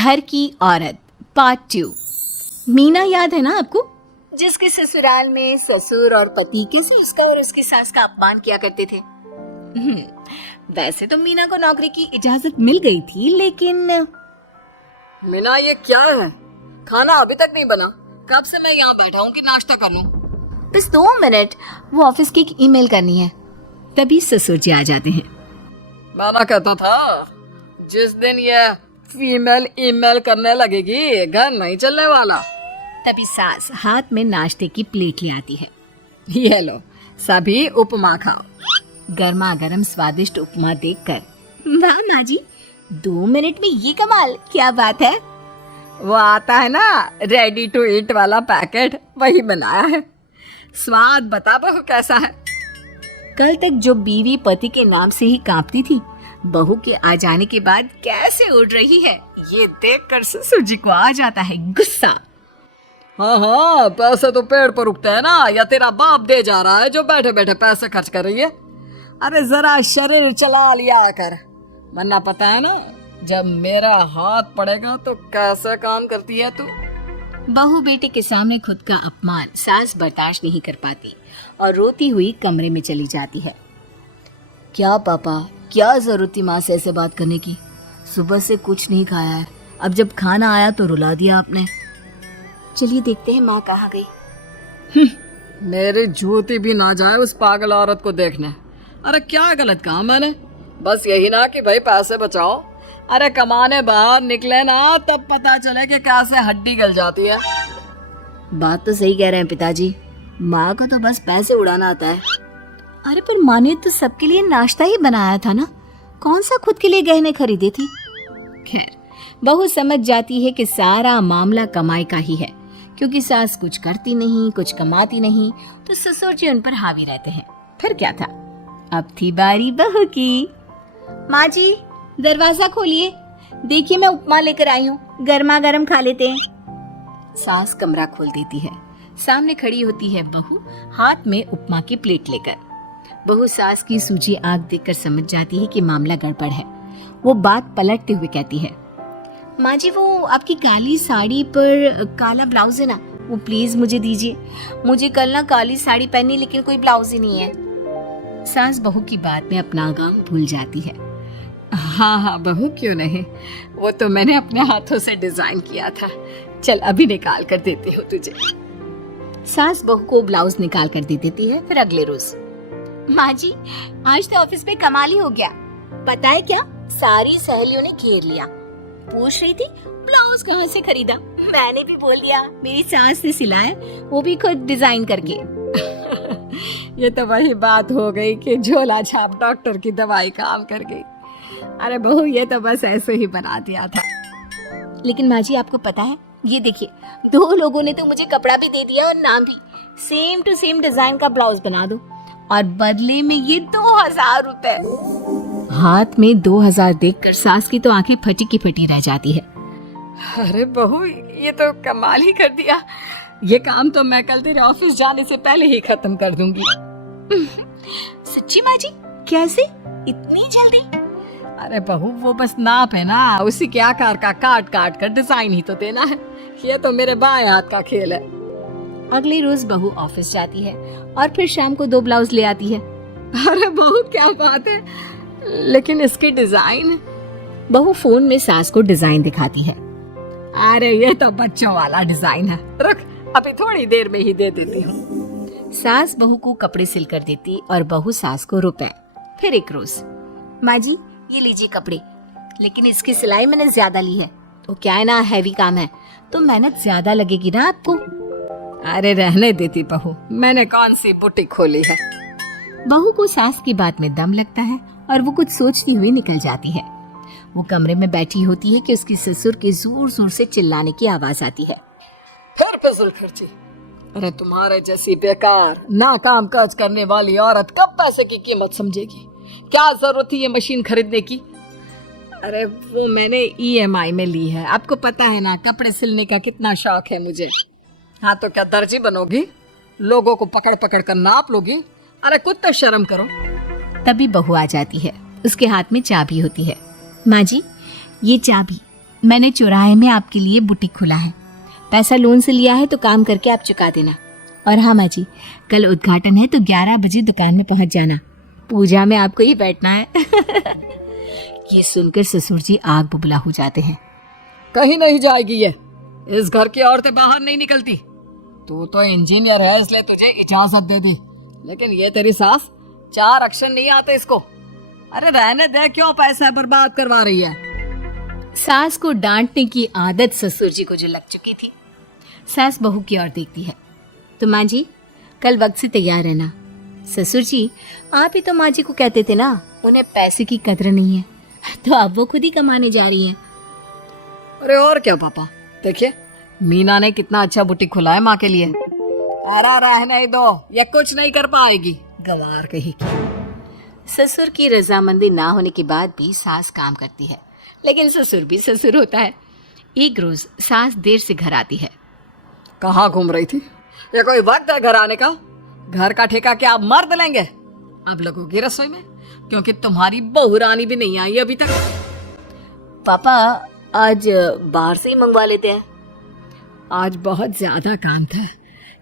घर की औरत पार्ट 2। मीना याद है ना आपको, जिसके ससुराल में ससुर और पति कैसे उसका और उसकी सास का अपमान किया करते थे। वैसे तो मीना को नौकरी की इजाजत मिल गई थी, लेकिन मीना ये क्या है? खाना अभी तक नहीं बना। कब से मैं यहाँ बैठा हूँ कि नाश्ता कर लूँ। बस 2 मिनट, वो ऑफिस की एक ईमेल करनी है। तभी ससुर जी आ जाते हैं। मैंने कहता था जिस दिन ये फीमेल ईमेल करने लगेगी घर नहीं चलने वाला। तभी सास हाथ में नाश्ते की प्लेट ले आती है। ये लो, सभी उपमा खाओ। गर्मा गर्म स्वादिष्ट उपमा देखकर वाह माँ जी, 2 मिनट में ये कमाल, क्या बात है। वो आता है ना रेडी टू ईट वाला पैकेट, वही बनाया है। स्वाद बता बहू कैसा है। कल तक जो बीवी पति के नाम से ही कांपती थी, बहू के आ जाने के बाद कैसे उड़ रही है, ये देखकर ससुर जी को आ जाता है गुस्सा। हाँ, पैसे तो पेड़ पर उगते हैं ना, या तेरा बाप दे जा रहा है जो बैठे बैठे पैसे खर्च कर रही है। अरे जरा शरीर चला लिया कर, वरना पता है ना जब मेरा हाथ पड़ेगा तो कैसे काम करती है तू। बहू बेटे के सामने खुद का अपमान सास बर्दाश्त नहीं कर पाती और रोती हुई कमरे में चली जाती है। क्या पापा, क्या जरूरत थी माँ से ऐसे बात करने की? सुबह से कुछ नहीं खाया है, अब जब खाना आया तो रुला दिया आपने। चलिए देखते हैं माँ कहाँ गई। मेरी जूती भी ना जाए उस पागल औरत को देखने। अरे क्या गलत कहा मैंने? बस यही ना कि भाई पैसे बचाओ। अरे कमाने बाहर निकले ना तब पता चले कि कैसे हड्डी गल जाती है। बात तो सही कह रहे हैं पिताजी, माँ को तो बस पैसे उड़ाना आता है। अरे पर माँ ने तो सबके लिए नाश्ता ही बनाया था ना, कौन सा खुद के लिए गहने खरीदे थे। खैर, बहू समझ जाती है कि सारा मामला कमाई का ही है, क्योंकि सास कुछ करती नहीं, कुछ कमाती नहीं, तो ससुर जी उन पर हावी रहते हैं। फिर क्या था, अब थी बारी बहू की। माँ जी, दरवाजा खोलिए, देखिए मैं उपमा लेकर आई हूँ, गर्मा गर्म खा लेते हैं। सास कमरा खोल देती है। सामने खड़ी होती है बहू, हाथ में उपमा की प्लेट लेकर। बहू सास की सूजी आंख देखकर समझ जाती है कि मामला गड़बड़ है। वो बात पलटते हुए कहती है, माँ जी वो आपकी काली साड़ी पर काला ब्लाउज है ना, वो प्लीज मुझे दीजिए। मुझे कल ना काली साड़ी पहनी, लेकिन कोई ब्लाउज ही नहीं है। सास बहू की बात में अपना काम भूल जाती है। हाँ बहू, क्यों नहीं, वो तो मैंने अपने हाथों से डिजाइन किया था। चल अभी निकाल कर देती हूँ तुझे। सास बहू को ब्लाउज निकाल कर दे देती है। फिर अगले रोज, माँ जी आज तो ऑफिस में कमाल ही हो गया। पता है क्या, सारी सहेलियों ने घेर लिया, पूछ रही थी ब्लाउज कहाँ से खरीदा। मैंने भी बोल दिया मेरी सास ने सिलाया, वो भी खुद डिजाइन करके। ये तो वही बात हो गई कि झोला छाप डॉक्टर की दवाई काम कर गई। अरे बहू, ये तो बस ऐसे ही बना दिया था। लेकिन माँ जी आपको पता है, ये देखिए 2 लोगों ने तो मुझे कपड़ा भी दे दिया और नाम भी, सेम टू सेम डिजाइन का ब्लाउज बना दो, और बदले में ये 2000 रुपए। हाथ में 2000 देखकर सास की तो आंखें फटी की फटी रह जाती है। अरे बहू, ये तो कमाल ही कर दिया। ये काम तो मैं कल तेरे ऑफिस जाने से पहले ही खत्म कर दूंगी। सच्ची माँ जी, कैसे इतनी जल्दी? अरे बहू, वो बस नाप है ना, उसी के आकार का काट काट कर डिजाइन ही तो देना है। ये तो मेरे बाएं हाथ का खेल है। अगले रोज बहू ऑफिस जाती है और फिर शाम को 2 ब्लाउज ले आती है। अरे बहू, क्या बात है, लेकिन इसके डिजाइन। बहू फोन में सास को डिजाइन दिखाती है। अरे ये तो बच्चों वाला डिजाइन है, रख, अभी थोड़ी देर में ही दे देती हूँ। सास बहू को कपड़े सिल कर देती और बहू सास को रुपए। फिर एक रोज, माँ जी ये लीजिए कपड़े, लेकिन इसकी सिलाई मैंने ज्यादा ली है। तो क्या है ना, हैवी काम है तो मेहनत ज्यादा लगेगी ना आपको। अरे रहने देती बहू, मैंने कौन सी बुटीक खोली है। बहू को सास की बात में दम लगता है और वो कुछ सोचती हुई निकल जाती है। वो कमरे में बैठी होती है कि उसकी ससुर के जोर जोर से चिल्लाने की आवाज आती है। फिर फिजूल खर्ची। अरे तुम्हारे जैसी बेकार ना काम काज करने वाली औरत कब पैसे की कीमत समझेगी? क्या जरूरत थी ये मशीन खरीदने की? अरे वो मैंने EMI में ली है, आपको पता है ना कपड़े सिलने का कितना शौक है मुझे। हाँ तो क्या दर्जी बनोगी? लोगों को पकड़ पकड़ कर नाप लोगी? अरे कुछ तो शर्म करो। तभी बहू आ जाती है, उसके हाथ में चाबी होती है। माँ जी ये चाबी मैंने चौराहे में आपके लिए बुटीक खोला है। पैसा लोन से लिया है तो काम करके आप चुका देना। और हाँ माँ जी, कल उद्घाटन है तो 11 बजे दुकान में पहुंच जाना। पूजा में आपको ही बैठना है। ये सुनकर ससुर जी आग बुबला हो जाते हैं। कहीं नहीं जाएगी ये। इस घर की औरतें बाहर नहीं निकलती। तू तो इंजीनियर है इसलिए तुझे इजाजत दे दी, लेकिन ये तेरी सास 4 अक्षर नहीं आते इसको। अरे रहने दे, क्यों पैसा बर्बाद करवा रही है। सास को डांटने की आदत ससुर जी को जो लग चुकी थी। सास बहू की ओर देखती है। तो माँ जी, कल वक्त से तैयार रहना। ससुर जी, आप ही तो माँ जी को कहते थे ना उन्हें पैसे की कदर नहीं है, तो अब वो खुद ही कमाने जा रही है। अरे और क्या पापा, देखिए मीना ने कितना अच्छा बुटीक खुला है माँ के लिए। अरे रहने ही दो, ये कुछ नहीं कर पाएगी, गंवार कहीं की। ससुर की रजामंदी ना होने के बाद भी सास काम करती है, लेकिन ससुर भी ससुर होता है। एक रोज सास देर से घर आती है। कहाँ घूम रही थी? ये कोई वक्त है घर आने का? घर का ठेका क्या आप मर्द लेंगे? अब लगोगी रसोई में, क्योंकि तुम्हारी बहू रानी भी नहीं आई अभी तक। पापा, आज बाहर से ही मंगवा लेते हैं। आज बहुत ज्यादा काम था,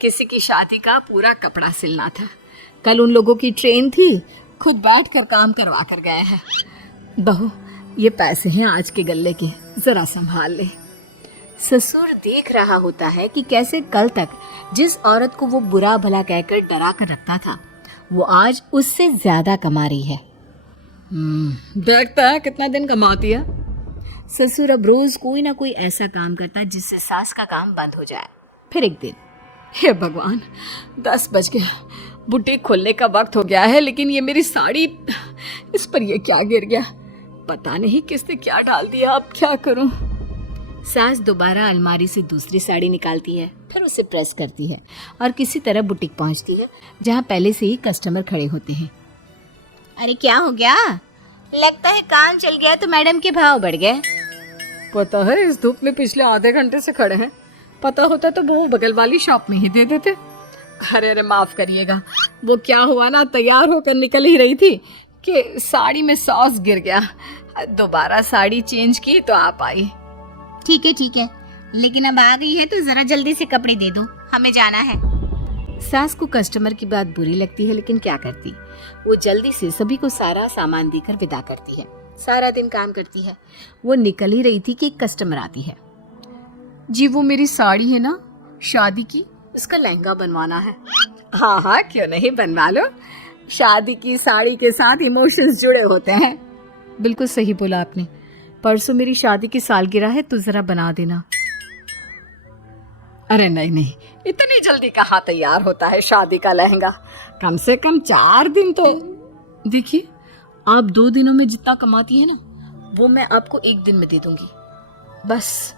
किसी की शादी का पूरा कपड़ा सिलना था। कल उन लोगों की ट्रेन थी, खुद बैठ कर काम करवा कर गए हैं। बहू, ये पैसे हैं आज के गल्ले के, जरा संभाल ले। ससुर देख रहा होता है कि कैसे कल तक जिस औरत को वो बुरा भला कहकर डरा कर रखता था, वो आज उससे ज्यादा कमा रही है। देखता है कितना दिन कमाती है। ससुर अब रोज कोई ना कोई ऐसा काम करता है जिससे सास का काम बंद हो जाए। फिर एक दिन, हे भगवान, 10 बज गए, बुटीक खोलने का वक्त हो गया है, लेकिन ये मेरी साड़ी, इस पर ये क्या गिर गया? पता नहीं किसने क्या डाल दिया, अब क्या करूं? सास दोबारा अलमारी से दूसरी साड़ी निकालती है, फिर उसे प्रेस करती है और किसी तरह बुटीक पहुंचती है, जहां पहले से ही कस्टमर खड़े होते हैं। अरे क्या हो गया? लगता है काम चल गया तो मैडम के भाव बढ़ गए। पता है, इस धूप में पिछले आधे घंटे से खड़े हैं। पता होता तो वो बगल वाली शॉप में ही दे देते। अरे माफ करिएगा, वो क्या हुआ ना, तैयार होकर निकल ही रही थी कि साड़ी में सॉस गिर गया। दोबारा साड़ी चेंज की तो आप आई। ठीक है, लेकिन अब आ गई है तो जरा जल्दी से कपड़े दे दो, हमें जाना है। सास को कस्टमर की बात बुरी लगती है, लेकिन क्या करती, वो जल्दी से सभी को सारा सामान देकर विदा करती है। सारा दिन काम करती है। वो निकल ही रही थी कि एक कस्टमर आती है। जी, वो मेरी साड़ी है ना शादी की, उसका लहंगा बनवाना है। हाँ, क्यों नहीं, बनवा लो। शादी की साड़ी के साथ इमोशंस जुड़े होते हैं। बिल्कुल सही बोला आपने। परसों मेरी शादी की सालगिरह है, तो जरा बना देना। अरे नहीं, इतनी जल्दी कहाँ तैयार होता है शादी का लहंगा? कम से कम 4 दिन तो। देखिए, आप 2 दिनों में जितना कमाती है ना, वो मैं आपको 1 दिन में दे दूंगी। बस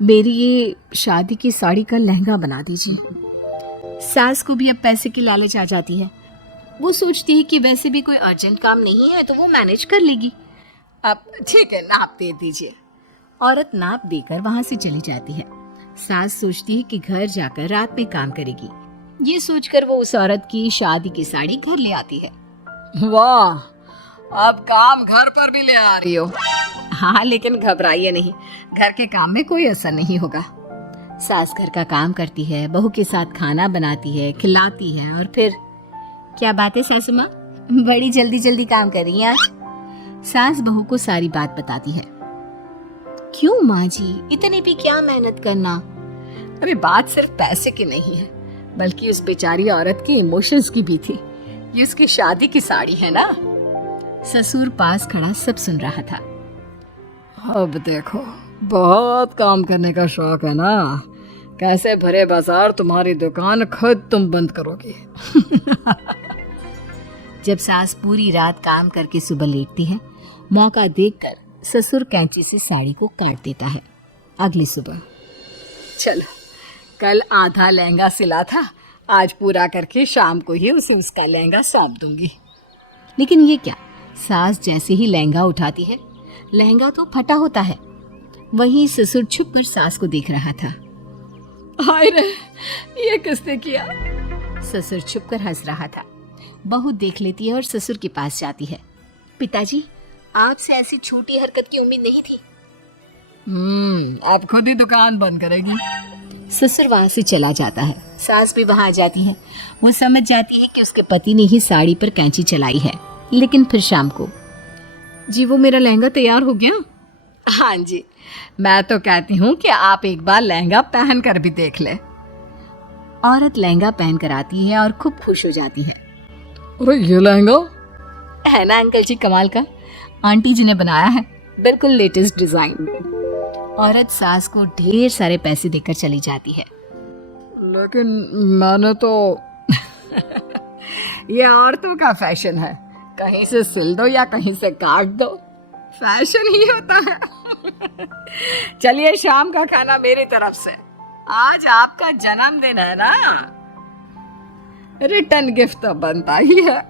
मेरी ये शादी की साड़ी का लहंगा बना दीजिए। सास को भी अब पैसे की लालच आ जाती है। वो सोचती है कि वैसे भी कोई अर्जेंट काम नहीं है तो वो मैनेज कर लेगी। अब ठीक है, नाप दे दीजिए। औरत नाप देकर वहां से चली जाती है। सास सोचती है कि घर जाकर रात में काम करेगी। ये सोचकर वो उस औरत की शादी की साड़ी घर ले आती है। वाह, अब काम घर पर भी ले आ रही हो। हाँ, लेकिन घबराइए नहीं, घर के काम में कोई असर नहीं होगा। सास घर का काम करती है, बहू के साथ खाना बनाती है, खिलाती है, और फिर क्या बात है सासू माँ, बड़ी जल्दी जल्दी काम कर रही हैं आज। सास बहू को सारी बात बताती है। क्यों माँ जी, इतनी भी क्या मेहनत करना? अरे बात सिर्फ पैसे की नहीं है, बल्कि उस बेचारी औरत की इमोशंस की भी थी। ये उसकी शादी की साड़ी है ना। ससुर पास खड़ा सब सुन रहा था। अब देखो, बहुत काम करने का शौक है ना, कैसे भरे बाजार तुम्हारी दुकान खुद तुम बंद करोगी। जब सास पूरी रात काम करके सुबह लेटती है, मौका देखकर ससुर कैंची से साड़ी को काट देता है। अगली सुबह, चलो, कल आधा लहंगा सिला था, आज पूरा करके शाम को ही उसे उसका लहंगा सौंप दूंगी। लेकिन ये क्या, सास जैसे ही लहंगा उठाती है, लहंगा तो फटा होता है। वहीं ससुर छुप कर सास को देख रहा था। हाय रे, ये किसने किया? ससुर छुप कर हंस रहा था। बहू देख लेती है और ससुर के पास जाती है। पिताजी, आपसे ऐसी छोटी हरकत की उम्मीद नहीं थी। आप खुद ही दुकान बंद करेगी। ससुर वहां से चला जाता है। सास भी वहां आ जाती है। वो समझ जाती है कि उसके पति ने ही साड़ी पर कैंची चलाई है। लेकिन फिर शाम को, जी वो मेरा लहंगा तैयार हो गया? हाँ जी, मैं तो कहती हूँ कि आप एक बार लहंगा पहन कर भी देख ले। औरत लहंगा पहन कर आती है और खूब खुश हो जाती है। अरे ये लहंगा है ना अंकल जी कमाल का, आंटी जी ने बनाया है, बिल्कुल लेटेस्ट डिजाइन। औरत सास को ढेर सारे पैसे देकर चली जाती है। लेकिन मैंने तो ये औरतों का फैशन है, कहीं से सिल दो या कहीं से काट दो, फैशन ही होता है। चलिए शाम का खाना मेरी तरफ से, आज आपका जन्मदिन है ना, रिटर्न गिफ्ट तो बनता ही है।